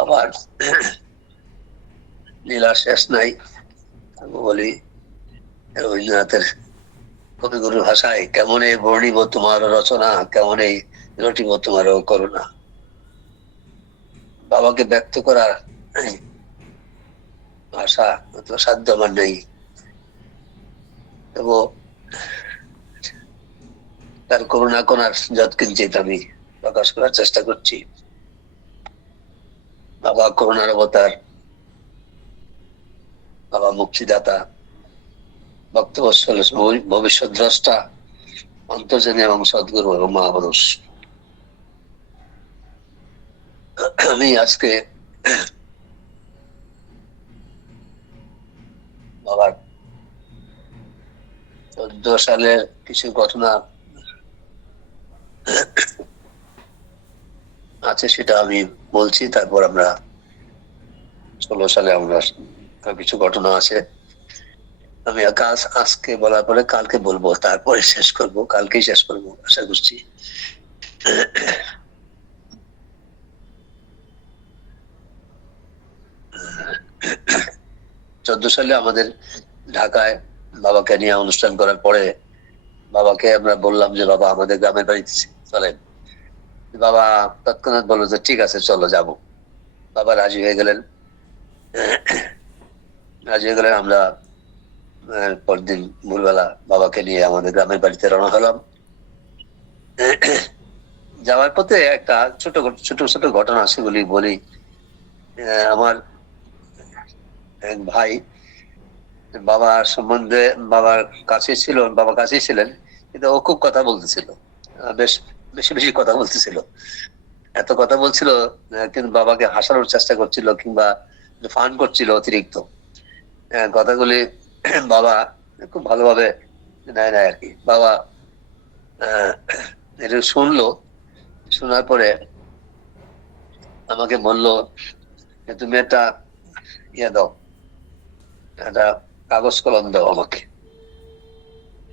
বাবার লীলা শেষ নাই। আমি বলি রবীন্দ্রনাথের কবিগুরুর ভাষায়, কেমন এই বর্ণিব তোমার রচনা, কেমন এই রটিব তোমার করুণা। বাবাকে ব্যক্ত করার ভাষা সাধ্য আমার নেই, তবু তার করুণা কোনার যৎকিঞ্চিত আমি প্রকাশ করার চেষ্টা করছি। বাবা করুণার অবতার, বাবা মুক্তিদাতা, ভক্তবৎসল, ভবিষ্যৎ দ্রষ্টা, অন্তর্জামী এবং সদ্গুরু এবং মহাপুরুষ। আমি আজকে বাবার 14 সালের কিছু ঘটনা আছে সেটা আমি বলছি, তারপর আমরা 16 সালে আমরা কিছু ঘটনা আছে আমি আজকে বলার পরে কালকে বলবো, তারপরে শেষ করব, কালকেই শেষ করব আশা করছি। 14 সালে আমাদের ঢাকায় বাবাকে নিয়ে অনুষ্ঠান করার পরে বাবাকে আমরা বললাম যে বাবা আমাদের গ্রামের বাড়িতে চলেন। বাবা তৎক্ষণাৎ বললো যে ঠিক আছে চলো যাব। বাবা রাজি হয়ে গেলেন। আমরা পরদিন ভোরবেলা বাবাকে নিয়ে আমাদের গ্রামের বাড়িতে রওনা হলাম। যাওয়ার পথে একটা ছোট ছোট ছোট ঘটনা সেগুলি বলি। আমার এক ভাই বাবার সম্বন্ধে বাবার কাছে ছিল, বাবা কাছেই ছিলেন, কিন্তু ও খুব কথা বলতেছিল, বেশ বেশি বেশি কথা বলতেছিল। এত কথা বলছিল কিন্তু বাবাকে হাসানোর চেষ্টা করছিল কিংবা ফান করছিল অতিরিক্ত কথাগুলি। বাবা খুব ভালোভাবে নেয় আর কি। বাবা এটা শুনলো, শোনার পরে আমাকে বললো তুমি একটা দাও, একটা কাগজ কলম দাও আমাকে।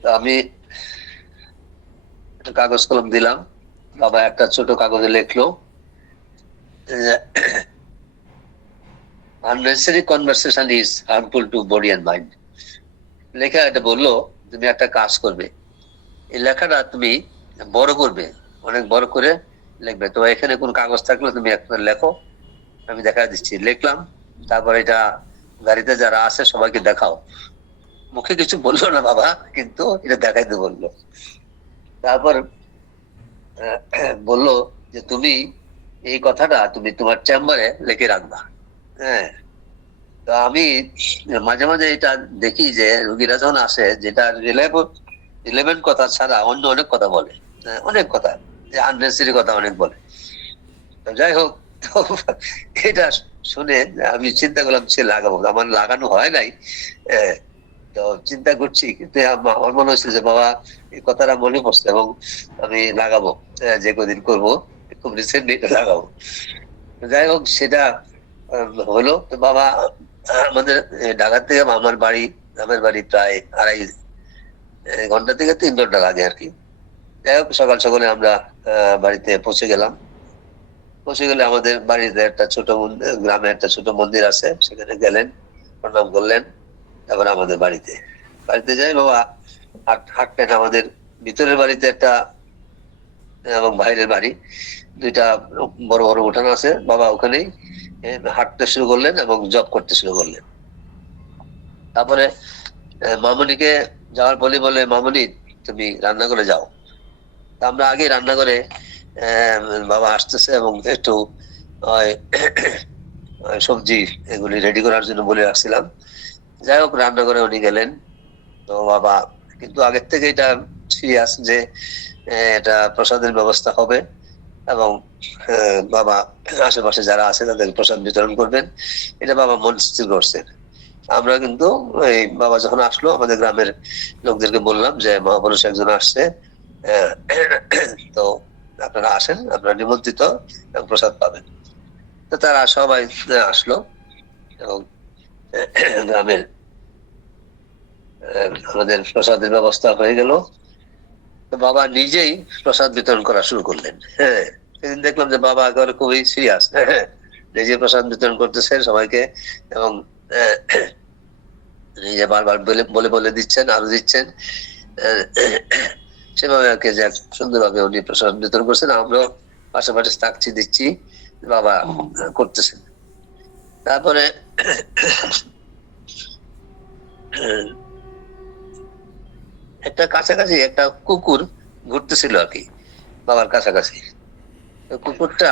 তো আমি একটা কাগজ কলম দিলাম। বাবা একটা ছোট কাগজে লিখলো unnecessary conversation is harmful to body and mind। লেখা এটা বললো তুমি একটা কাজ করবে, এই লেখাটা তুমি বড় করবে, অনেক বড় করে লিখবে। তো এখানে কোন কাগজ থাকলে তুমি একটা লেখো, আমি দেখা দিচ্ছি। লিখলাম, তারপর এটা গাড়িতে যারা আছে সবাইকে দেখাও। মুখে কিছু বললো না বাবা, কিন্তু এটা দেখাইতে বললো। তারপর বললো যে তুমি এই কথাটা তুমি তোমার চেম্বারে লিখে রাখবা। হ্যাঁ, তো আমি মাঝে মাঝে এটা দেখি যে রোগীরা যখন আসে, যেটা রিলেভেন্ট কথা ছাড়া অন্য অনেক কথা বলে, অনেক কথা, আননেসেসারি কথা অনেক বলে। তো যাই হোক, তো এটা শুনে আমি চিন্তা করলাম সে লাগাবো, আমার লাগানো হয় নাই। তো চিন্তা করছি, কিন্তু আমার মনে হচ্ছে যে বাবা এই কথাটা মনে পড়ছে এবং আমি লাগাবো, যে কদিন করবো খুব রিসেন্টলি এটা লাগাবো। যাই হোক, সেটা হলো। তো বাবা আমাদের ঢাকা থেকে আমার বাড়ি, গ্রামের বাড়ি প্রায় 2.5 ঘন্টা থেকে 3 ঘন্টা লাগে আর কি। যাই হোক, সকাল সকালে আমরা বাড়িতে পৌঁছে গেলাম। পৌঁছে গেলে আমাদের বাড়িতে একটা ছোট গ্রামে একটা ছোট মন্দির আছে, সেখানে গেলেন, প্রণাম করলেন। তারপর আমাদের বাড়িতে যাই বাবা হাঁটলেন। আমাদের ভিতরের বাড়িতে একটা এবং বাইরের বাড়ি দুইটা বড় বড় উঠান আছে। বাবা ওখানেই হাঁটতে শুরু করলেন এবং জব করতে শুরু করলেন। তারপরে মামুনিকে যাওয়ার বলে মামুনি তুমি রান্না করে যাও। আমরা আগে রান্না করে বাবা আসতেছে এবং একটু সবজি এগুলি রেডি করার জন্য বলে রাখছিলাম। যাই হোক, রান্না করে উনি গেলেন। তো বাবা কিন্তু আগের থেকে এটা সিরিয়াস যে এটা প্রসাদের ব্যবস্থা হবে এবং বাবা আশেপাশে যারা আছে তাদের প্রসাদ বিতরণ করবেন, এটা বাবা মন স্থির করছেন। আমরা কিন্তু এই বাবা যখন আসলো, আমাদের গ্রামের লোকদেরকে বললাম যে মহাপুরুষ একজন আসছে, তো আপনারা আসেন, আপনারা নিমন্ত্রিত এবং প্রসাদ পাবেন। তো তারা সবাই আসলো এবং গ্রামের আমাদের প্রসাদের ব্যবস্থা হয়ে গেল। তো বাবা নিজেই প্রসাদ বিতরণ করা শুরু করলেন। হ্যাঁ, সেদিন দেখলাম যে বাবা একেবারে খুবই সিরিয়াস। হ্যাঁ, নিজে প্রসাদ বিতরণ করতেছেন সবাইকে, এবং নিজে বারবার বলে বলে বলে দিচ্ছেন, আরো দিচ্ছেন। সেভাবে আর কি যে সুন্দরভাবে উনি প্রসাদ বিতরণ করছেন, আমরাও পাশাপাশি থাকছি, দিচ্ছি, বাবা করতেছেন। তারপরে একটা কাছাকাছি একটা কুকুর ঘুরতেছিল আর কি বাবার কাছাকাছি। কুকুরটা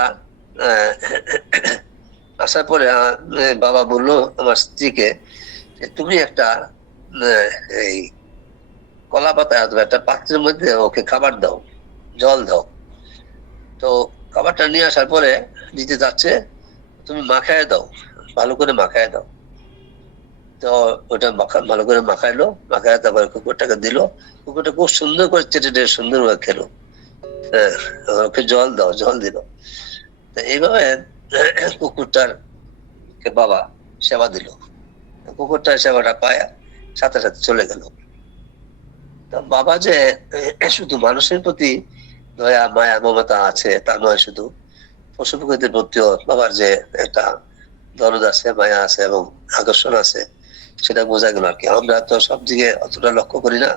আসার পরে বাবা বললো আমার স্ত্রীকে, তুমি একটা এই কলা পাতা অথবা একটা পাত্রের মধ্যে ওকে খাবার দাও, জল দাও। তো খাবারটা নিয়ে আসার পরে দিতে যাচ্ছে, তুমি মাখায় দাও, ভালো করে মাখায় দাও। তো ওটা ভালো করে মাখাইলো, মাখায় তারপরে কুকুরটাকে দিল। কুকুরটা খুব সুন্দর করে চেটে সুন্দর ভাবে খেলো। ওকে জল দাও, জল দিল। তো এইভাবে কুকুরটার বাবা সেবা দিল। কুকুরটার সেবাটা পায় সাথে সাথে চলে গেল। তো বাবা যে শুধু মানুষের প্রতি দয়া মায়া মমতা আছে তা নয়, শুধু পশু প্রকৃতির প্রতিও বাবার যে একটা দরদ আছে, মায়া আছে এবং আকর্ষণ আছে, সেটা বোঝা গেল আর কি। আমরা তো সব দিকে অতটা লক্ষ্য করি না,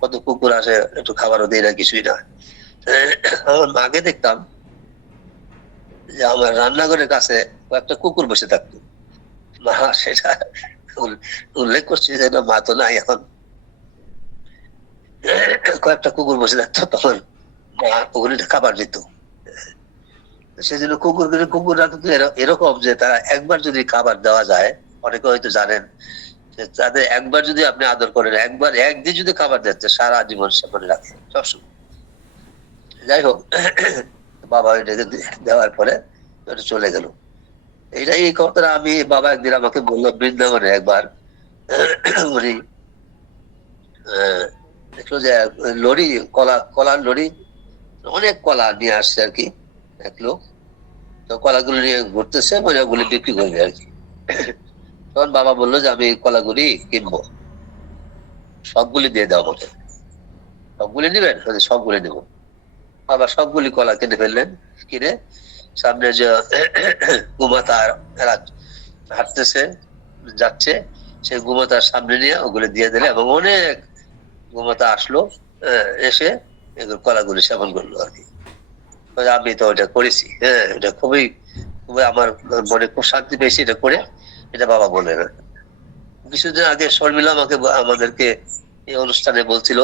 কত কুকুর আসে, একটু খাবারও দিই না, কিছুই না। আমার মাকে দেখতাম যে আমার রান্নাঘরের কাছে একটা কুকুর বসে থাকতো। মা সেটা উল্লেখ করছে যে মা তো নাই এখন, কয়েকটা কুকুর বসে থাকতো, তখন মা ওগুলিটা খাবার দিত। সেজন্য কুকুররা কিন্তু এরকম যে তারা একবার যদি খাবার দেওয়া যায়, অনেকে হয়তো জানেন যে তাদের একবার যদি আপনি আদর করেন, একবার একদিন যদি খাবার দিচ্ছে, সারা জীবন সে মনে রাখে সবসময়। যাই হোক, বাবা এটাকে দেওয়ার পরে চলে গেল। এই কথাটা আমি বাবা একদিন আমাকে বললো বৃন্দাবনে একবার। উনি দেখলো যে লরি, কলার লরি, অনেক কলা নিয়ে আসছে আর কি এক লোক। তো কলাগুলো নিয়ে ঘুরতেছে, মানে ওগুলি বিক্রি করবে আর কি। তখন বাবা বললো যে আমি কলাগুলি কিনবো, সবগুলি দিয়ে দাও আমাকে। সবগুলি নিবেন? সবগুলি নেব। বাবা সবগুলি কলা কিনে ফেললেন। কিনে সামনে যে গোমাতা হাঁটতেছে যাচ্ছে, সেই গোমাতার সামনে নিয়ে ওগুলি দিয়ে দিলে, এবং অনেক গোমাতা আসলো, এসে কলাগুলি সেবন করলো আর কি। আমি তো ওটা করেছি, হ্যাঁ, এটা খুবই খুবই আমার মনে খুব শান্তি পেয়েছি এটা করে। এটা বাবা বলে না। কিছুদিন আগে শর্মিলা আমাদেরকে এই অনুষ্ঠানে বলছিল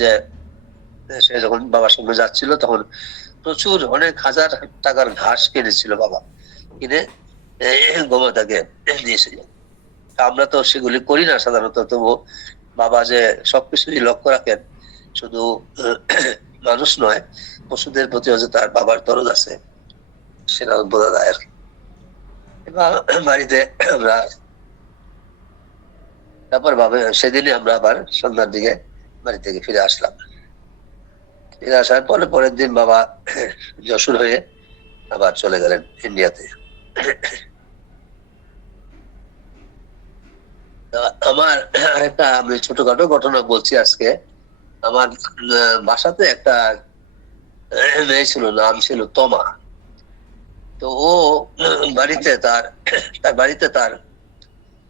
যে সে যখন বাবার সঙ্গে যাচ্ছিল, তখন প্রচুর অনেক হাজার টাকার ঘাস কিনেছিল বাবা, কিনে গোমাতাকে দিয়েছে। আমরা তো সেগুলি করি না সাধারণত, তবু বাবা যে সবকিছুই লক্ষ্য রাখেন, শুধু মানুষ নয়, পশুদের প্রতিও যে তার বাবার দরদ আছে সেটা বোঝা যায় আর কি। বাড়িতে আমরা তারপর বাবা সেদিনই আমরা আবার সন্ধ্যার দিকে বাড়ি থেকে ফিরে আসলাম। ফিরে আসার পরে পরের দিন বাবা যশোর হয়ে আবার চলে গেলেন ইন্ডিয়াতে। আমার একটা আমি ছোটখাটো ঘটনা বলছি আজকে। আমার বাসাতে একটা মেয়ে ছিল, নাম ছিল তমা। তো ও বাড়িতে তার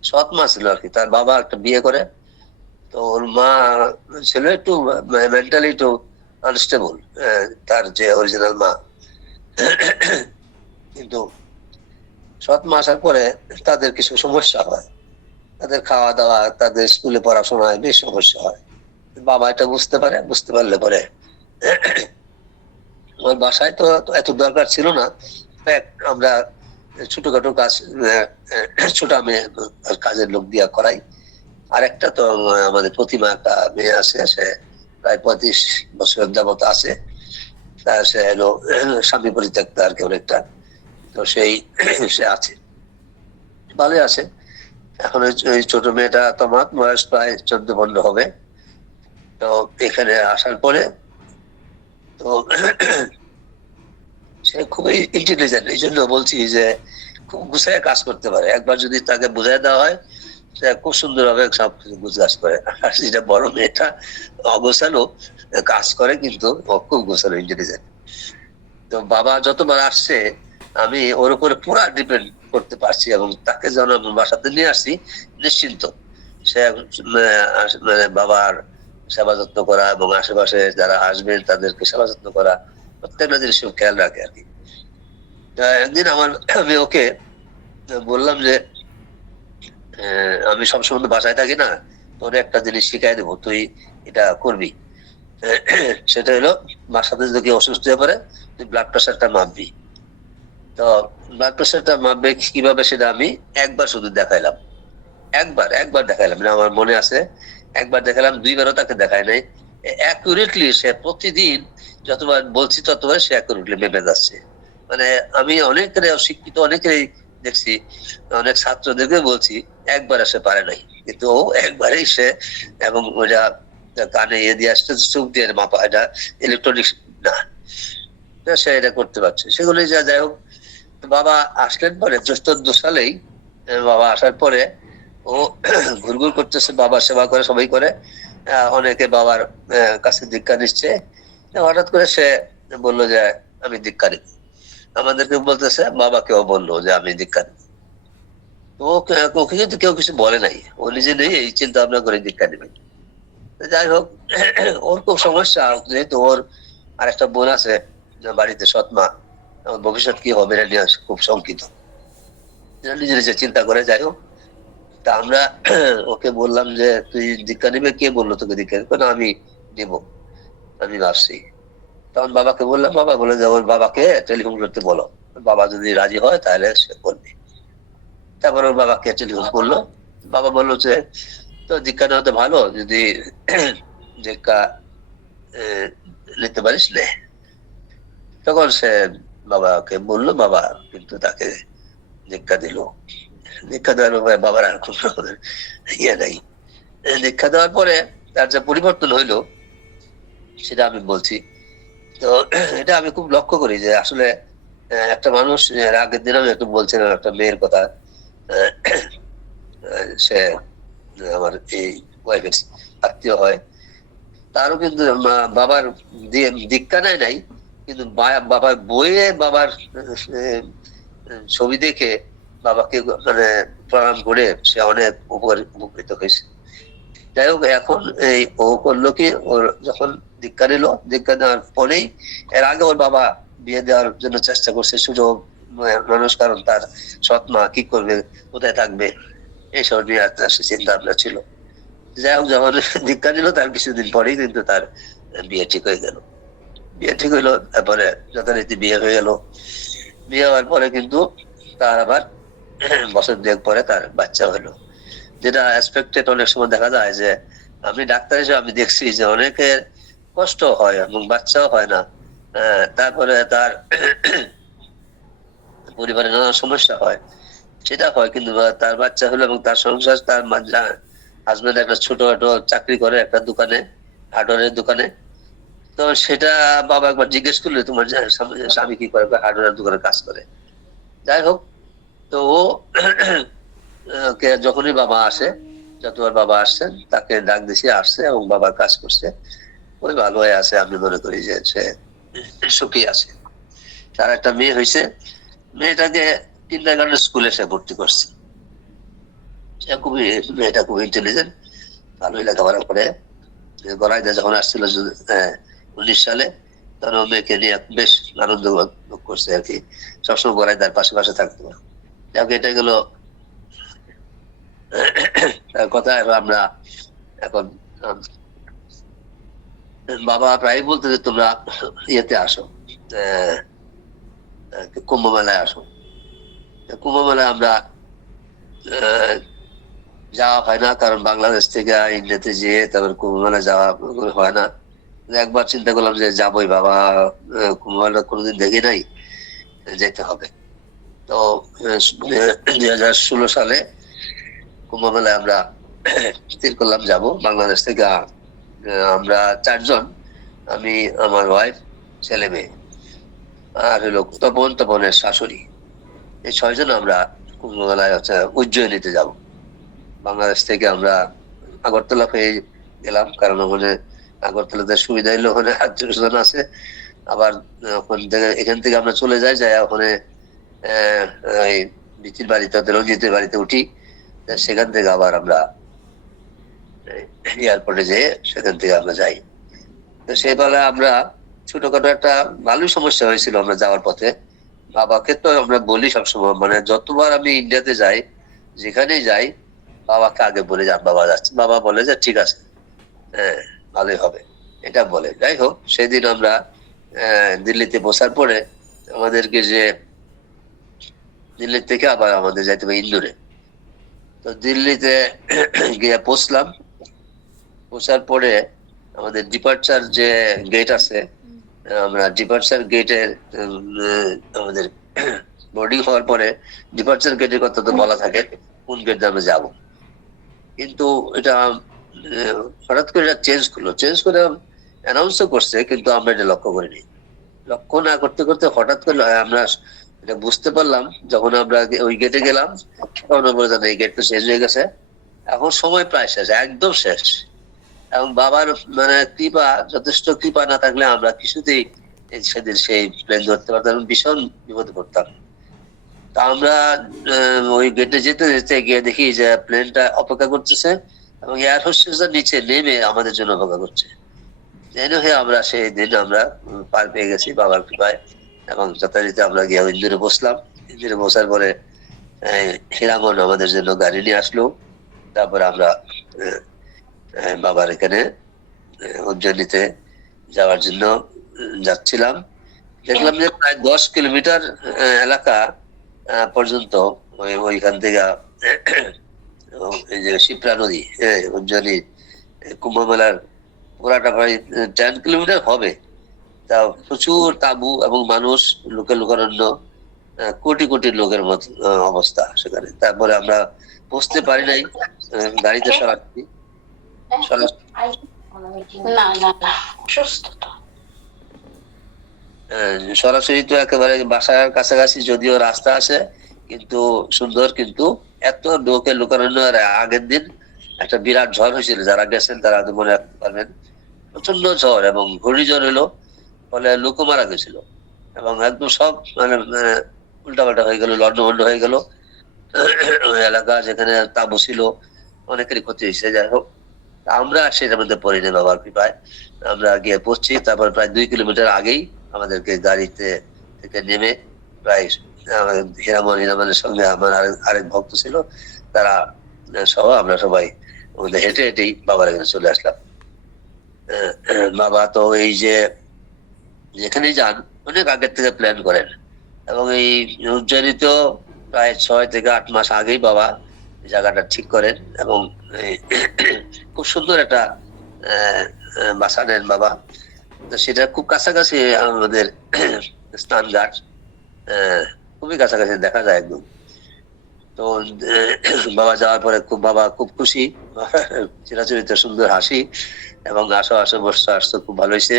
সৎ মা ছিল আর কি। তার বাবা একটা বিয়ে করে, তো ওর মা ছিল একটু মেন্টালি একটু আনস্টেবল, তার যে অরিজিনাল মা। কিন্তু সৎ মা আসার পরে তাদের কিছু সমস্যা হয়, তাদের খাওয়া দাওয়া, তাদের স্কুলে পড়াশোনায় বেশ সমস্যা হয়। বাবা এটা বুঝতে পারলে পরে আমার বাসায় তো এত দরকার ছিল না, আমরা ছোটখাটো কাজ, ছোট আমি কাজের লোক দিয়া করাই। আর একটা তো আমাদের প্রতিমা একটা মেয়ে আছে, সে প্রায় 35 বছরের যাবত আছে। সে এলো স্বামী পরিত্যক্ত আর কি অনেকটা, তো সে আছে, ভালোই আছে। এখন ওই ছোট মেয়েটা তোমার বয়স প্রায় 14-15 হবে। তো এখানে আসার পরে তো সে খুবই ইন্টেলিজেন্ট, এই জন্য বলছি যে খুব গুছায় কাজ করতে পারে। একবার যদি তাকে বুঝাই দেওয়া হয়, সে খুব সুন্দর ভাবে সবকিছু গুছগাছ করে। আর যেটা বড় মেয়েটা অগোছালো কাজ করে, কিন্তু খুব গোছালো, ইন্টেলিজেন্ট। তো বাবা যতবার আসছে আমি ওর উপরে পুরা ডিপেন্ড করতে পারছি এবং তাকে যখন আমি বাসাতে নিয়ে আসছি নিশ্চিন্ত সে মানে বাবার সেবা যত্ন করা এবং আশেপাশে যারা আসবেন তাদেরকে সেবা যত্ন করা প্রত্যেকটা জিনিস খেয়াল রাখে আর কি। একদিন আমি ওকে বললাম যে আমি সবসময় তো বাসায় থাকি না, তোর একটা জিনিস শিখাই দেবো, তুই এটা করবি। সেটা হলো বাসাতে যদি কেউ অসুস্থ হয়ে পড়ে তুই ব্লাড প্রেশারটা মাপবি। তো ব্লাড প্রেশারটা মাপবে কিভাবে সেটা আমি একবার শুধু দেখাইলাম, একবার দেখাইলাম না, আমার মনে আছে একবার দেখালাম, দুইবারও তাকে দেখায় নাই। অ্যাকুরেটলি সে প্রতিদিন যতবার বলছি ততবার সে অ্যাকুরেটলি মেপে যাচ্ছে। মানে আমি অনেকের শিক্ষিত অনেকেরই দেখছি, অনেক ছাত্রদেরকে বলছি একবার সে পারে নাই, কিন্তু ও একবারেই সে, এবং ওটা কানে ইয়ে দিয়ে আসতে চোখ দিয়ে মাপা, এটা ইলেকট্রনিক্স না, সে এটা করতে পারছে। সেগুলি যাই হোক, বাবা আসলেন পরে 14 সালেই, বাবা আসার পরে ও ঘুরঘুর করতেছে, বাবার সেবা করে, সবাই করে, অনেকে বাবার কাছে দীক্ষা নিচ্ছে। হঠাৎ করে সে বললো যে আমি দীক্ষা নিব, আমাদেরকে বলতেছে, বাবাকেও বললো যে আমি দীক্ষা নিব। তো ওকে কিন্তু কেউ কিছু বলে নাই, ও নিজে নেই এই চিন্তা ভাবনা করে দীক্ষা নেবে। যাই হোক, ওর খুব সমস্যা, যেহেতু ওর আর একটা বোন আছে বাড়িতে, সৎমা, ভবিষ্যৎ কি হবে এটা নিয়ে খুব শঙ্কিত, নিজে নিজে চিন্তা করে। যাই হোক, তা আমরা ওকে বললাম যে তুই দীক্ষা নিবে, কে বললো তোকে দীক্ষা নিবে? না, আমি নিব, আমি ভাবছি। তখন বাবাকে বললাম, বাবা বলে যে ওর বাবাকে টেলিফোন করতে বলো, বাবা যদি রাজি হয় তাহলে সে করবে। তারপর ওর বাবাকে টেলিফোন করলো, বাবা বললো যে তো দীক্ষা নেওয়া তো ভালো, যদি দীক্ষা নিতে পারিস নে। তখন সে বাবাকে বললো, বাবা কিন্তু তাকে দীক্ষা দিল। দীক্ষা দেওয়ার পরে বাবার আর কোন ইয়ে নাই। দীক্ষা দেওয়ার পরে তার যে পরিবর্তন হইলো সেটা আমি বলছি। তো এটা আমি খুব লক্ষ্য করি যে আসলে একটা মানুষ, আগের দিন আমি একটু বলছিলাম একটা মেয়ের কথা, সে আমার এই ওয়াইফের আত্মীয় হয়, তারও কিন্তু বাবার দিয়ে দীক্ষা নেয় নাই, কিন্তু বাবার বইয়ে বাবার ছবি দেখে বাবাকে মানে প্রণাম করে সে অনেক উপকৃত হয়েছে। যাই হোক, এখন এই ও করলো কি, ওর যখন দীক্ষা নিল, দীক্ষা নেওয়ার পরেই, এর আগে ওর বাবা বিয়ে দেওয়ার জন্য চেষ্টা করছে, সুযোগ মানুষ, কারণ তার সৎ মা কি করবে, কোথায় থাকবে, এইসব নিয়ে একটা চিন্তা ভাবনা ছিল। যাই হোক, যখন দীক্ষা নিল তার কিছুদিন পরেই কিন্তু তার বিয়ে ঠিক হয়ে গেল। বিয়ে ঠিক হইলো, তারপরে যথারীতি বিয়ে হয়ে গেল। বিয়ে হওয়ার পরে কিন্তু তার আবার বছর দুয়েক পরে তার বাচ্চা হলো, যেটা এক্সপেক্টেড অনেক সময় দেখা যায় যে, আমি ডাক্তার হিসেবে আমি দেখছি যে অনেকের কষ্ট হয় এবং বাচ্চাও হয় না, তারপরে তার পরিবারে নানা সমস্যা হয়, সেটা হয়, কিন্তু তার বাচ্চা হলো এবং তার সংসার, তার হাজবেন্ড একটা ছোটখাটো চাকরি করে একটা দোকানে, হার্ডওয়ারের দোকানে। তো সেটা বাবা একবার জিজ্ঞেস করলে, তোমার স্বামী কি করে? হার্ডওয়ারের দোকানে কাজ করে। যাই হোক, তো ও যখনই বাবা আসে, যতবার বাবা আসছেন তাকে ডাক দিছি, আসছে এবং বাবার কাজ করছে, ওই ভালো হয়ে আছে। আমি মনে করি যে সে সুখী আছে। তার একটা মেয়ে হয়েছে, মেয়েটাকে কিন্ডারগার্টেন স্কুলে সে ভর্তি করছে। মেয়েটা খুবই ইন্টেলিজেন্ট, ভালোই লেখাপড়া করে। গড়াইদা যখন আসছিল 19 সালে, তখন মেয়েকে নিয়ে বেশ আনন্দ ভোগ করছে আর কি, সবসময় গড়াইদার পাশে পাশে থাকতো। যাকে এটা গেল কথা। আমরা এখন বাবা প্রায় বলতে যে তোমরা ইয়েতে আসো, কুম্ভ মেলায় আসো। কুম্ভ মেলায় আমরা যাওয়া হয় না, কারণ বাংলাদেশ থেকে ইন্ডিয়াতে যেয়ে তারপর কুম্ভ মেলায় যাওয়া হয় না। একবার চিন্তা করলাম যে যাবোই, বাবা কুম্ভ মেলা কোনোদিন দেখি নাই, যেতে হবে। তো 2016 সালে কুম্ভ মেলায় আমরা স্থির করলাম যাব। বাংলাদেশ থেকে আমরা 4 জন, আমি, আমার ওয়াইফ, ছেলে মেয়ে, আর হলো তপনের শাশুড়ি, এই 6 জন আমরা কুম্ভ মেলায় উজ্জয়িনীতে যাব। বাংলাদেশ থেকে আমরা আগরতলা হয়ে গেলাম, কারণ ওখানে আগরতলাতে সুবিধা হলো, ওখানে আত্মীয় আছে। আবার এখান থেকে আমরা চলে যাই ওখানে মিচির বাড়িতে, রঞ্জিতের বাড়িতে উঠি। সেখান থেকে আবার আমরা এয়ারপোর্টে যেয়ে সেখান থেকে আমরা যাই। তো সেই বেলায় আমরা ছোটখাটো একটা ভালোই সমস্যা হয়েছিল আমরা যাওয়ার পথে। বাবাকে তো আমরা বলি সবসময়, মানে যতবার আমি ইন্ডিয়াতে যাই, যেখানেই যাই, বাবাকে আগে বলে যান বাবা যাচ্ছে, বাবা বলে যে ঠিক আছে, হ্যাঁ ভালোই হবে, এটা বলে। যাই হোক, সেদিন আমরা দিল্লিতে বসার পরে আমাদেরকে যে দিল্লি থেকে আবার আমাদের যাইতে হবে ইন্দোরে। তো দিল্লিতে গিয়ে পৌঁছলাম। পৌঁছার পরে আমাদের ডিপার্চার যে গেট আছে, আমরা ডিপার্চার গেটের আমাদের বোর্ডিং হওয়ার পরে ডিপার্চার গেটের কথা তো বলা থাকে কোন গেট দিয়ে আমরা যাবো। কিন্তু এটা হঠাৎ করে চেঞ্জ করে অ্যানাউন্সও করছে, কিন্তু আমরা এটা লক্ষ্য করিনি। লক্ষ্য না করতে করতে হঠাৎ করে আমরা এটা বুঝতে পারলাম যখন আমরা ওই গেটে গেলাম, তখন আমরা বললাম এই গেট তো চেঞ্জ হয়ে গেছে, এখন সময় প্রায় শেষ, একদম শেষ। এবং বাবার মানে কৃপা, যথেষ্ট কৃপা না থাকলে আমরা কিছুতেই সেদিন সেই প্লেন ধরতে পারতাম, ভীষণ বিপদে পড়তাম। তা আমরা ওই গেটে যেতে যেতে গিয়ে দেখি যে প্লেনটা অপেক্ষা করতেছে এবং এয়ার হোস্টেসের নিচে নেমে আমাদের জন্য অপেক্ষা করছে। হয়ে আমরা সেই দিন আমরা পার পেয়ে গেছি বাবার কৃপায়, এবং যথারীতি আমরা গিয়ে ইন্দোরে বসলাম। ইন্দোরে বসার পরে হিরামন আমাদের জন্য গাড়ি নিয়ে আসলো। তারপরে আমরা বাবার এখানে উজ্জয়িনীতে যাওয়ার জন্য যাচ্ছিলাম। দেখলাম যে প্রায় 10 কিলোমিটার এলাকা পর্যন্ত ওইখান থেকে এই যে শিপ্রা নদী, উজ্জয়িনী কুম্ভ মেলার পুরাটা প্রায় 10 কিলোমিটার হবে। তা প্রচুর তাঁবু এবং মানুষ, লোকের লোকারণ্য, কোটি কোটি লোকের মতো অবস্থা সেখানে। তারপরে আমরা পৌঁছতে পারি নাই, গাড়িতে সরাসরি সরাসরি তো একেবারে বাসার কাছাকাছি, যদিও রাস্তা আছে কিন্তু সুন্দর, কিন্তু এত লোকের লোকারণ্য। আর আগের দিন একটা বিরাট ঝড় হয়েছিল, যারা গেছেন তারা মনে রাখতে পারবেন, প্রচন্ড ঝড় এবং ঘূর্ণিঝড় হলো, ফলে লোক মারা গেছিল এবং একদম সব মানে উল্টাপাল্টা হয়ে গেল, লন্ডভন্ড হয়ে গেল। এলাকা যেখানে তাঁবু ছিল অনেকেরই ক্ষতি হয়েছে। যাই হোক, আমরা সেটার মধ্যে পড়িনি বাবার কৃপায়। আমরা গিয়ে পৌঁছি, তারপর প্রায় 2 কিলোমিটার আগেই আমাদেরকে গাড়িতে থেকে নেমে প্রায় হিরামনের সঙ্গে আমার আরেক ভক্ত ছিল, তারা সহ আমরা সবাই আমাদের হেঁটে হেঁটেই বাবার এখানে চলে আসলাম। বাবা তো এই যে যেখানেই যান অনেক আগের থেকে প্ল্যান করেন, এবং এই উজ্জয়িনীতেও প্রায় 6 থেকে 8 মাস আগেই বাবা জায়গাটা ঠিক করেন, এবং খুব সুন্দর একটা বাসা নেন বাবা। তো সেটা খুব কাছাকাছি আমাদের স্নান ঘাট, খুবই কাছাকাছি দেখা যায় একদম। তো বাবা যাওয়ার পরে বাবা খুব খুশি, চিরাচরিত সুন্দর হাসি, এবং আসো আসো বসছো, আসছো, খুব ভালো হয়েছে,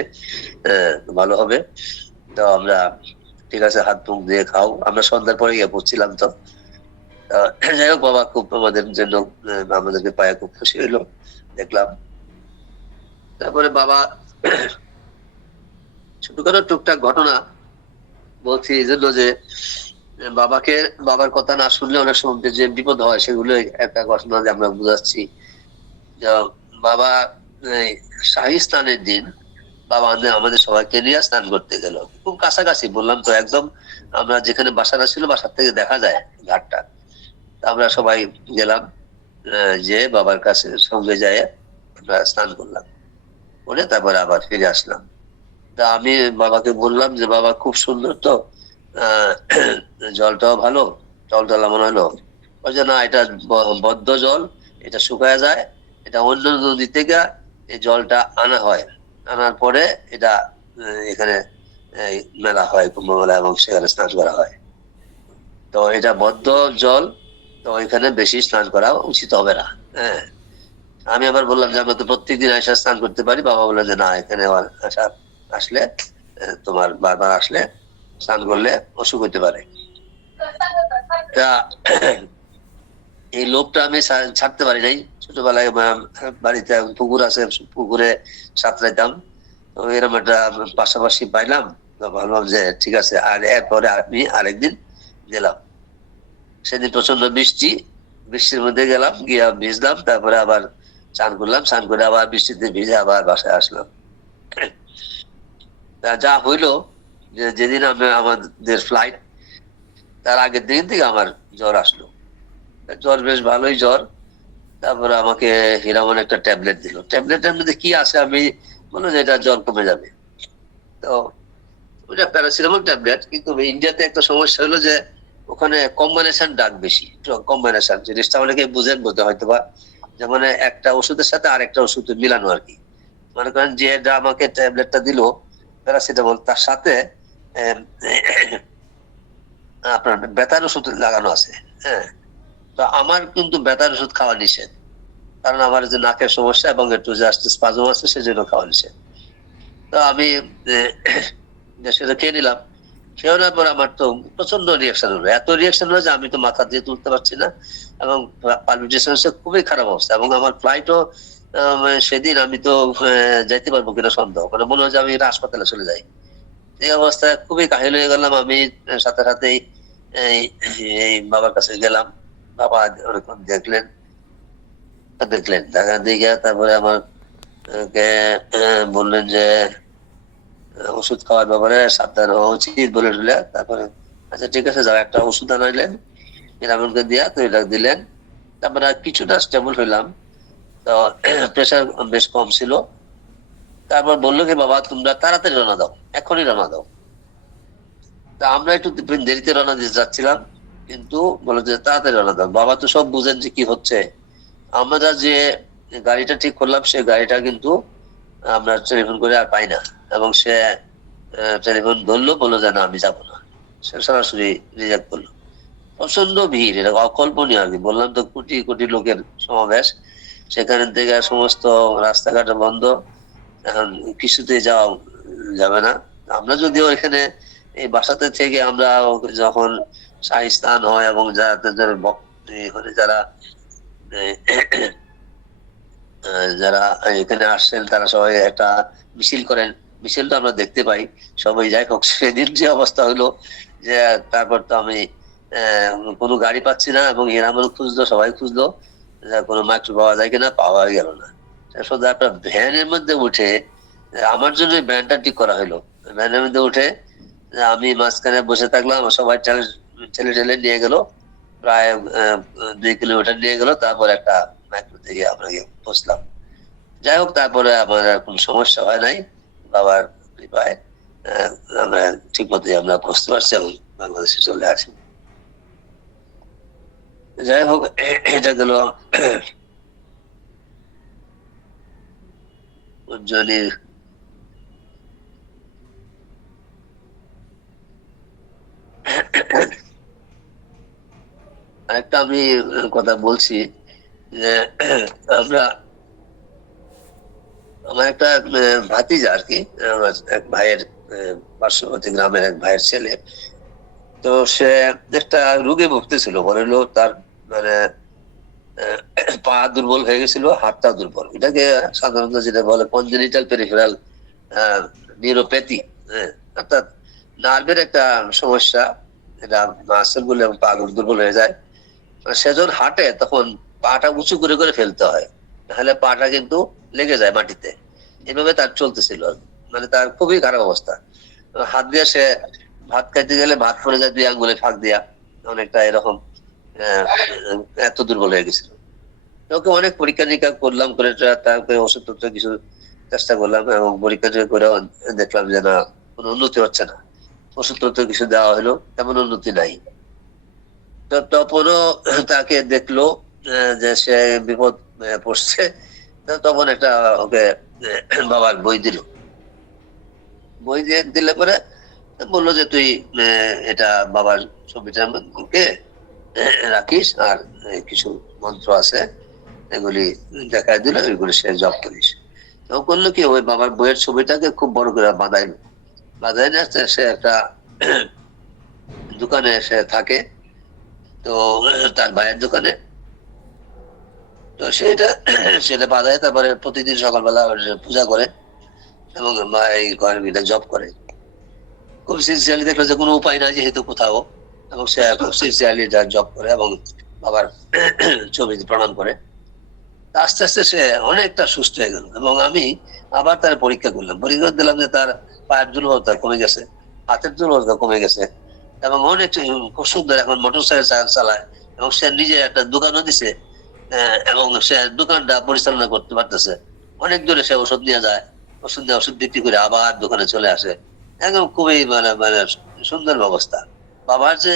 ভালো হবে। তো আমরা ঠিক আছে, হাত মুখ দিয়ে খাও। আমরা সন্ধ্যার পরে গিয়ে পড়ছিলাম। তো যাই হোক, বাবা খুব আমাদের জন্য, আমাদেরকে পায়ে খুব খুশি হইলো, দেখলাম। তারপরে বাবা ছোটখাটো টুকটাক ঘটনা বলছি এই জন্য যে বাবার কথা না শুনলে অনেক সময় যে বিপদ হয়, সেগুলো একটা ঘটনা যে আমরা বুঝাচ্ছি। বাবা শাহী স্নানের দিন বাবা আমাদের সবাইকে নিয়ে স্নান করতে গেল, খুব কাছাকাছি, বললাম তো একদম আমরা যেখানে বাসাটা ছিল বাসার থেকে দেখা যায় ঘাটটা। আমরা সবাই গেলাম, যে বাবার কাছে সঙ্গে যায় আমরা স্নান করলাম, করে তারপরে আবার ফিরে আসলাম। তা আমি বাবাকে বললাম যে বাবা খুব সুন্দর তো, জলটাও ভালো, জলটা মনে হলো। ওই যে না, এটা বদ্ধ জল, এটা শুকায় যায়, এটা অন্য নদী থেকে এই জলটা আনা হয়, আনার পরে এটা এখানে মেলা হয়, কুম্ভ মেলা, এবং সেখানে স্নান করা হয়। তো এটা বদ্ধ জল, তো এখানে বেশি স্নান করা উচিত হবে না। হ্যাঁ, আমি আবার বললাম যে আমরা তো প্রত্যেকদিন আসা স্নান করতে পারি। বাবা বললেন যে না, এখানে আসলে তোমার বারবার আসলে স্নান করলে অসুখ হইতে পারে। তা এই লোভটা আমি ছাড়তে পারি নাই। ছোটবেলায় বাড়িতে পুকুর আছে, পুকুরে সাঁতরাইতাম, তো এরকম একটা পাশাপাশি পাইলাম, তো ভাবলাম যে ঠিক আছে। আর এরপরে আমি আরেকদিন গেলাম। সেদিন প্রচন্ড বৃষ্টি, বৃষ্টির মধ্যে গেলাম, গিয়া ভিজলাম, তারপরে আবার চান করলাম, চান করে আবার বৃষ্টিতে ভিজে আবার বাসায় আসলাম। যা হইলো যে যেদিন আমাদের ফ্লাইট, তার আগের দিন থেকে আমার জ্বর আসলো। জ্বর বেশ ভালোই জ্বর। তারপরে আমাকে হিরামন একটা ট্যাবলেট দিল। ট্যাবলেটের মধ্যে কি আছে আমি বললো যে এটা জ্বর কমে যাবে। তো ওটা প্যারাসিটামল ট্যাবলেট, কিন্তু ইন্ডিয়াতে একটা সমস্যা হলো যে ওখানে কম্বিনেশন ডাক বেশি, কম্বিনেশন জিনিসটা অনেকে বুঝেন বোধ হয়তো বা, যেমন একটা ওষুধের সাথে আরেকটা ওষুধ মিলানো আর কি। মনে করেন যে আমাকে ট্যাবলেটটা দিল প্যারাসিটামল, তার সাথে আপনার ব্যথার ওষুধ লাগানো আছে। হ্যাঁ, তো আমার কিন্তু ব্যথার ওষুধ খাওয়া নিষেধ, কারণ আমার যে নাকের সমস্যা এবং একটু জাস্ট স্পাজম আছে, সেজন্য খাওয়া নিষেধ। তো আমি সেটা খেয়ে নিলাম। খেয়ে নেওয়ার পর আমার তো প্রচন্ড রিয়াকশন হলো, এত রিয়াকশন হলো যে আমি তো মাথা দিয়ে তুলতে পারছি না, এবং পালপিটেশন খুবই খারাপ অবস্থা। এবং আমার ফ্লাইটও সেদিন আমি তো যাইতে পারবো কিনা সন্দেহ, মানে মনে হয় যে আমি হাসপাতালে চলে যাই। এই অবস্থায় খুবই কাহিল হয়ে গেলাম আমি। সাথে সাথেই এই এই বাবার কাছে গেলাম। বাবা ওরকম দেখলেন, দেখা দিকে তারপরে আমার বললেন যে ওষুধ খাওয়ার ব্যাপারে সাবধান হওয়া উচিত বলে দিলে। তারপরে আচ্ছা ঠিক আছে, যারা একটা ওষুধ আনাইলেন নিরামনকে দিয়া, তো এটা দিলেন। তারপরে কিছুটা স্টেবল হইলাম। তো প্রেশার বেশ কম ছিল। তারপর বললো কি, বাবা তোমরা তাড়াতাড়ি রানা দাও, এখনই রানা দাও। তা আমরা একটু দেরিতে রানা দিতে যাচ্ছিলাম, কিন্তু বলো যে তাড়াতাড়ি রানা দাও। বাবা তো সব বুঝেন যে কি হচ্ছে। আমরা যে গাড়িটা ঠিক করলাম, সে গাড়িটা কিন্তু আমরা টেলিফোন করে আর পাই না, এবং সে টেলিফোন ধরলো, বললো যে না আমি যাবো না। সে সরাসরি রিজেক্ট করলো। প্রচন্ড ভিড়, এটা অকল্পনীয় আর কি। বললাম তো কোটি কোটি লোকের সমাবেশ, সেখান থেকে সমস্ত রাস্তাঘাট বন্ধ, এখন কিছুতে যাওয়া যাবে না। আমরা যদিও এখানে এই বাসাতে থেকে আমরা যখন শাহিস্তান হয় এবং যারা যারা এখানে আসছেন, তারা সবাই একটা মিছিল করেন, মিছিলটা আমরা দেখতে পাই সবাই। যাই হোক, সেদিন যে অবস্থা হলো যে তারপর তো আমি কোনো গাড়ি পাচ্ছি না, এবং এরামল খুঁজলো, সবাই খুঁজলো যে কোনো মাইক্রো পাওয়া যায় কিনা, পাওয়া গেল না। শুধু একটা ভ্যানের মধ্যে উঠে, আমার জন্য ভ্যানটা ঠিক করা হলো, ভ্যানের মধ্যে উঠে আমি মাঝখানে বসে থাকলাম, সবাই ঠেলে ঠেলে নিয়ে গেল, প্রায় 2 কিলোমিটার নিয়ে গেল। তারপর একটা মাইক্রো থেকে আমরা বসলাম। যাই হোক, তারপরে আমার আর কোনো সমস্যা হয় নাই বাবার কৃপায়। আমরা ঠিক মতো আমরা বুঝতে পারছি এবং বাংলাদেশে চলে আসি। যাই হোক, এটা গেল উজ্জ্বলীর। আরেকটা আমি কথা বলছি যে আমরা, আমার একটা ভাতিজা আর কি, আমার এক ভাইয়ের পার্শ্ববর্তী গ্রামের এক ভাইয়ের ছেলে। তো সে একটা রোগে ভুগতেছিল, বললো তার মানে পা দুর্বল হয়ে গেছিল, হাতটা দুর্বল। এটাকে সাধারণত যেটা বলে কনজেনিটাল পেরিফেরাল নিউরোপ্যাথি, অর্থাৎ নার্ভের একটা সমস্যা। এটা মাসেল গুলো এবং পা দুর্বল হয়ে যায়। সেজন হাঁটে তখন পাটা উঁচু করে করে ফেলতে হয়, নাহলে পাটা কিন্তু লেগে যায় মাটিতে। এভাবে তার চলতেছিল, মানে তার খুবই খারাপ অবস্থা। হাত দিয়ে সে ভাত খাইতে গেলে ভাত পড়ে যায় 2 আঙ্গুলে ফাঁক দিয়া, অনেকটা এরকম। এত দুর্বল হয়ে গেছিল। ওকে অনেক পরীক্ষা নিরীক্ষা করলাম, করে তারপরে ওষুধ কিছু চেষ্টা করলাম, এবং পরীক্ষা করে দেখলাম যে না, কোনো উন্নতি হচ্ছে না। ওষুধ কিছু দেওয়া হলো, তেমন উন্নতি নাই। তো তখনও তাকে দেখলো যে সে বিপদ পড়ছে। তখন একটা ওকে বাবার বই দিল। বই দিয়ে দিলে পরে বললো যে তুই এটা বাবার ছবিটার মধ্যে রাখিস, আর কিছু মন্ত্র আছে এগুলি দেখায় দিল, ওইগুলি সে জপ করিস। তো করলো কি, ওই বাবার বইয়ের ছবিটাকে খুব বড় করে বাঁধাইলো। বাঁধাই না, সে একটা দোকানে সে থাকে, তো তার ভাইয়ের দোকানে। তো সেটা বাঁধায়, তারপরে প্রতিদিন সকালবেলা পূজা করে এবং এই ঘরের ভিতরে জব করে। খুব সিনসিয়ারলি দেখলো যে কোনো উপায় নাই, যেহেতু কোথাও এবং সে সিনসিয়ারলি জব করে এবং বাবার ছবিতে প্রণাম করে। আস্তে আস্তে সে অনেকটা সুস্থ হয়ে গেল এবং আমি আবার তার পরীক্ষা করলাম, পরীক্ষা দিলাম যে তার পায়ের দুর্বলতা কমে গেছে, হাতের দুর্বলতা কমে গেছে এবং অনেক খুব সুন্দর এখন মোটরসাইকেল চালায় এবং সে নিজে একটা দোকানও দিছে। এবং সে দোকানটা পরিচালনা করতে পারতেছে। অনেক দূরে সে ওষুধ নিয়ে যায়, ওষুধ নিয়ে ওষুধ বিক্রি করে আবার দোকানে চলে আসে। একদম খুবই মানে মানে সুন্দর ব্যবস্থা। বাবার যে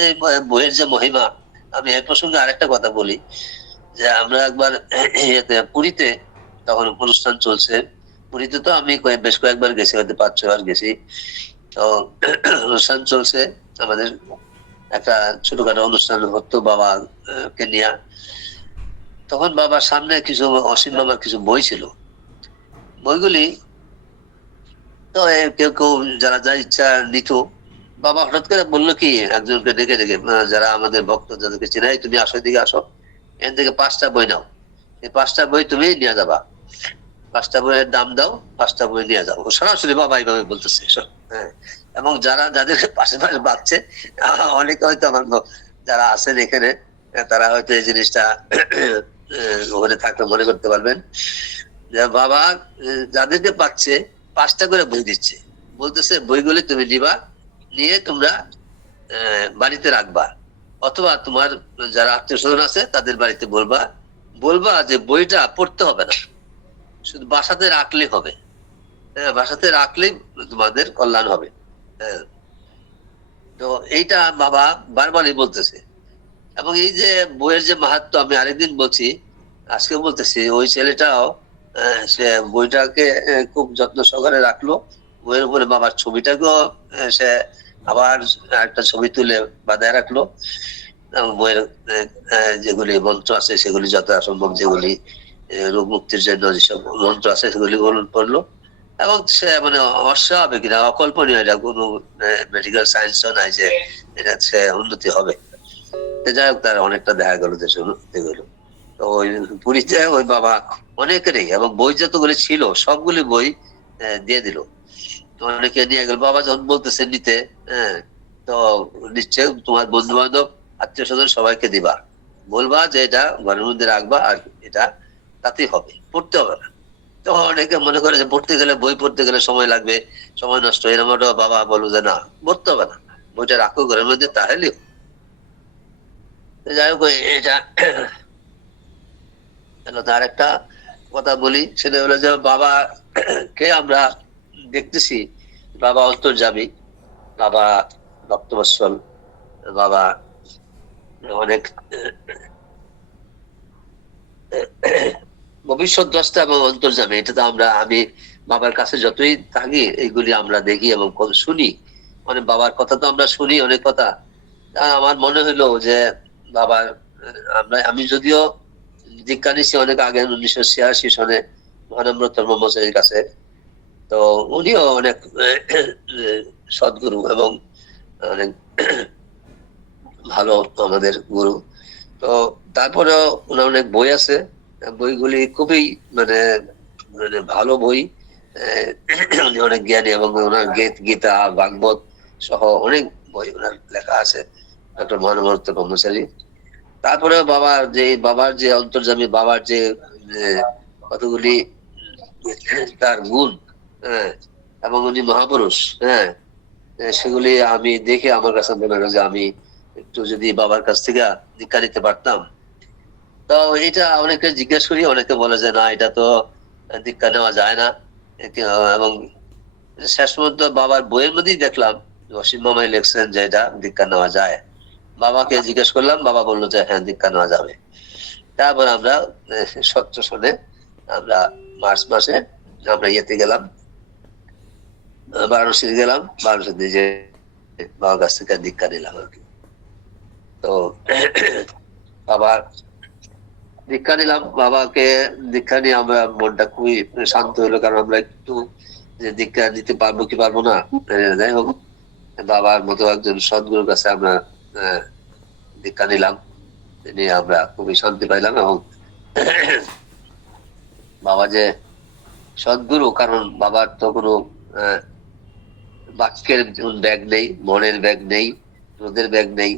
বইয়ের যে মহিমা, আমি এই প্রসঙ্গে আরেকটা কথা বলি যে আমরা একবার পুরীতে তখন অনুষ্ঠান চলছে। পুরীতে তো আমি বেশ কয়েকবার গেছি, হয়তো 5-6 বার গেছি। তো অনুষ্ঠান চলছে আমাদের, একটা ছোটখাটো অনুষ্ঠান হতো বাবা কে নিয়ে। তখন বাবার সামনে কিছু অসীম বাবার কিছু বই ছিল। বইগুলি তো কেউ কেউ যারা যা ইচ্ছা নিত। বাবা হঠাৎ করে বললো কি একজনকে ডেকে ডেকে, যারা আমাদের ভক্ত যাদেরকে চিনাই, তুমি আসো, দিকে আসো, এখান থেকে 5টা বই নাও, এই 5টা বই তুমি নিয়ে যাবা, 5টা বইয়ের দাম দাও, 5টা বই নিয়ে যাও। সরাসরি বাবা এইভাবে বলতেছে। হ্যাঁ, এবং যারা যাদের পাশে পাশে বাঁচছে, অনেকে হয়তো আমার যারা আছেন এখানে, তারা হয়তো এই জিনিসটা ওখানে থাকলে মনে করতে পারবেন যে বাবা যাদেরকে পাচ্ছে 5টা করে বই দিচ্ছে, বলতেছে বইগুলি তুমি নিবা, নিয়ে তোমরা বাড়িতে রাখবা, অথবা তোমার যারা আত্মীয় স্বজন আছে তাদের বাড়িতে বলবা, বলবা যে বইটা পড়তে হবে না, শুধু বাসাতে রাখলে হবে। হ্যাঁ, বাসাতে রাখলেই তোমাদের কল্যাণ হবে। হ্যাঁ, তো এইটা বাবা বারবারই বলতেছে। এবং এই যে বইয়ের যে মাহাত্ম্য, আমি আরেকদিন বলছি, আজকে বলতেছি, ওই ছেলেটাও সে বইটাকে খুব যত্ন সহকারে রাখলো। বইয়ের উপরে বাবার ছবিটাকেও সে আবার একটা ছবি তুলে বাঁধায় রাখলো। এবং বইয়ের যেগুলি মন্ত্র আছে সেগুলি যত সম্ভব, যেগুলি রোগ মুক্তির জন্য যেসব মন্ত্র আছে সেগুলি পড়লো। এবং সে মানে অস্বাভাবিক না, অকল্পনীয়, এটা কোনো মেডিকেল সায়েন্সও নাই যে এটা সে উন্নতি হবে। যাই হোক, তার অনেকটা দেখা গেল, দেশের উন্নতি গেল। তো ওই পুরীতে ওই বাবা অনেকেরই, এবং বই যতগুলি ছিল সবগুলি বই দিয়ে দিল। তো অনেকে নিয়ে গেল। বাবা যখন বলতেছে নিতে, হ্যাঁ, তো নিশ্চয় তোমার বন্ধু বান্ধব আত্মীয় স্বজন সবাইকে দিবা, বলবা যে এটা ঘরের মধ্যে রাখবা, আর এটা তাতেই হবে, পড়তে হবে না। তো অনেকে মনে করে যে পড়তে গেলে, বই পড়তে গেলে সময় লাগবে, সময় নষ্ট, এরকম বাবা বলবো যে না, পড়তে হবে না, বইটা রাখো ঘরের মধ্যে, তাহলে। যাই হোক, এটা তার একটা কথা বলি, সেটা হলো যে বাবা কে আমরা দেখতেছি, বাবা অন্তর্যামী, বাবা ভক্তবৎসল, বাবা অনেক ভবিষ্যৎ দ্রষ্টা এবং অন্তর্যামী। এটা তো আমি বাবার কাছে যতই থাকি এইগুলি আমরা দেখি এবং শুনি। মানে বাবার কথা তো আমরা শুনি অনেক কথা। আমার মনে হইলো যে বাবার আমি যদিও দীক্ষা নিচ্ছি অনেক আগে, 1986 সনে মহানম্রত ব্রহ্মচারীর কাছে। তো উনিও অনেক সদ্গুরু এবং অনেক ভালো আমাদের গুরু। তো তারপরেও ওনার অনেক বই আছে, বইগুলি খুবই মানে মানে ভালো বই। উনি অনেক জ্ঞানী এবং ওনার গীতা, ভাগবত সহ অনেক বই ওনার লেখা আছে, ডক্টর মহানম্রত ব্রহ্মচারী। তারপরে বাবার যে অন্তর্যামী, বাবার যে কতগুলি তার গুণ, হ্যাঁ, এবং উনি মহাপুরুষ, হ্যাঁ, সেগুলি আমি দেখে আমার কাছে মনে হয় যে আমি একটু যদি বাবার কাছ থেকে দীক্ষা নিতে পারতাম। তো এটা অনেকে জিজ্ঞেস করি, অনেকে বলে যে না, এটা তো দীক্ষা নেওয়া যায় না। এবং শেষ পর্যন্ত বাবার বইয়ের মধ্যেই দেখলাম অসীম মামাই লিখছেন যে এটা দীক্ষা নেওয়া যায়। বাবাকে জিজ্ঞেস করলাম, বাবা বললো যে হ্যাঁ, দীক্ষা নেওয়া যাবে। তারপর আমরা 17 সনে আমরা মার্চ মাসে আমরা ইয়েতে গেলাম, বারাণসী গেলাম, বারাণসী যে বাবার কাছ থেকে দীক্ষা নিলাম আর কি। তো বাবা দীক্ষা নিলাম, বাবাকে দীক্ষা নিয়ে আমরা মনটা খুবই শান্ত হইলো, কারণ আমরা একটু যে দীক্ষা নিতে পারবো কি পারবো না, যাই হোক বাবার মতো একজন সদ্গুরুর কাছে আমরা দীক্ষা নিলাম, নিয়ে আমরা খুবই শান্তি পাইলাম। এবং বাবা যে সদ্গুরু, কারণ বাবার তো কোনো বাক্যের ব্যাগ নেই, মনের ব্যাগ নেই, রোদের ব্যাগ নেই,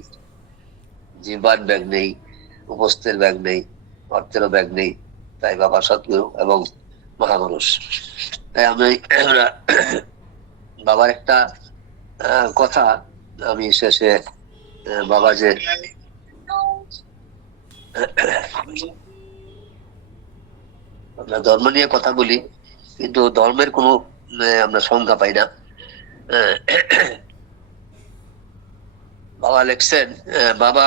জীবন ব্যাগ নেই, উপস্থের ব্যাগ নেই, অর্থেরও ব্যাগ নেই। তাই বাবা সৎগুরু এবং মহাপুরুষ। তাই আমরা বাবার একটা কথা আমি শেষে বাবা যে আমরা ধর্ম নিয়ে কথা বলি, কিন্তু ধর্মের কোনো আমরা সংজ্ঞা পাই না। বাবা লেখছেন, বাবা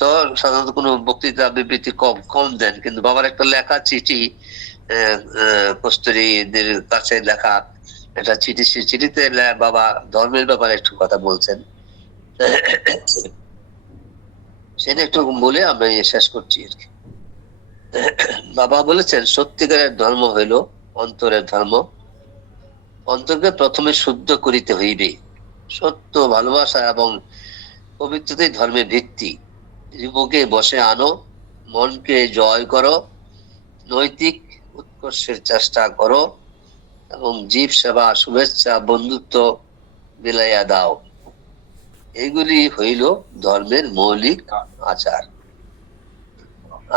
তো সাধারণত কোনো বক্তৃতা বিবৃতি কম কম দেন, কিন্তু বাবার একটা লেখা চিঠি, কস্তুরীদের কাছে লেখা একটা চিঠি, চিঠিতে বাবা ধর্মের ব্যাপারে একটু কথা বলছেন। সেটা একটু বলে আমরা শেষ করছি আর কি। বাবা বলেছেন, সত্যিকারের ধর্ম হইল অন্তরের ধর্ম। অন্তরকে প্রথমে শুদ্ধ করিতে হইবে। সত্য, ভালোবাসা এবং পবিত্রতাই ধর্মের ভিত্তি। জীবকে বসে আনো, মনকে জয় করো, নৈতিক উৎকর্ষের চেষ্টা করো এবং জীব সেবা, শুভেচ্ছা, বন্ধুত্ব বিলাইয়া দাও। এগুলি হইল ধর্মের মৌলিক আচার।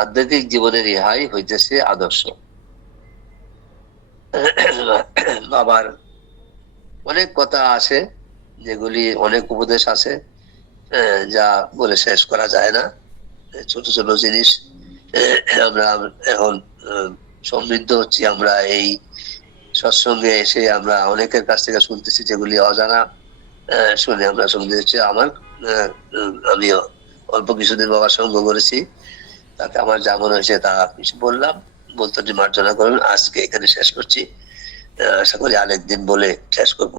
আধ্যাত্মিক জীবনের ইহাই হইতেছে আদর্শ। বাবার অনেক কথা আছে, যেগুলি অনেক উপদেশ আছে, যা বলে শেষ করা যায় না। ছোট ছোট জিনিস আমরা এখন সমৃদ্ধ হচ্ছি। আমরা এই সৎসঙ্গে এসে আমরা অনেকের কাছ থেকে শুনতেছি যেগুলি অজানা, শুনে আমরা সমৃদ্ধ হচ্ছি। আমি অল্প কিছুদিন বাবার সঙ্গ করেছি, তাতে আমার যা মনে হয়েছে তা কিছু বললাম। বলতে মার্জনা করুন। আজকে এখানে শেষ করছি। আশা করি আরেকদিন বলে শেষ করবো।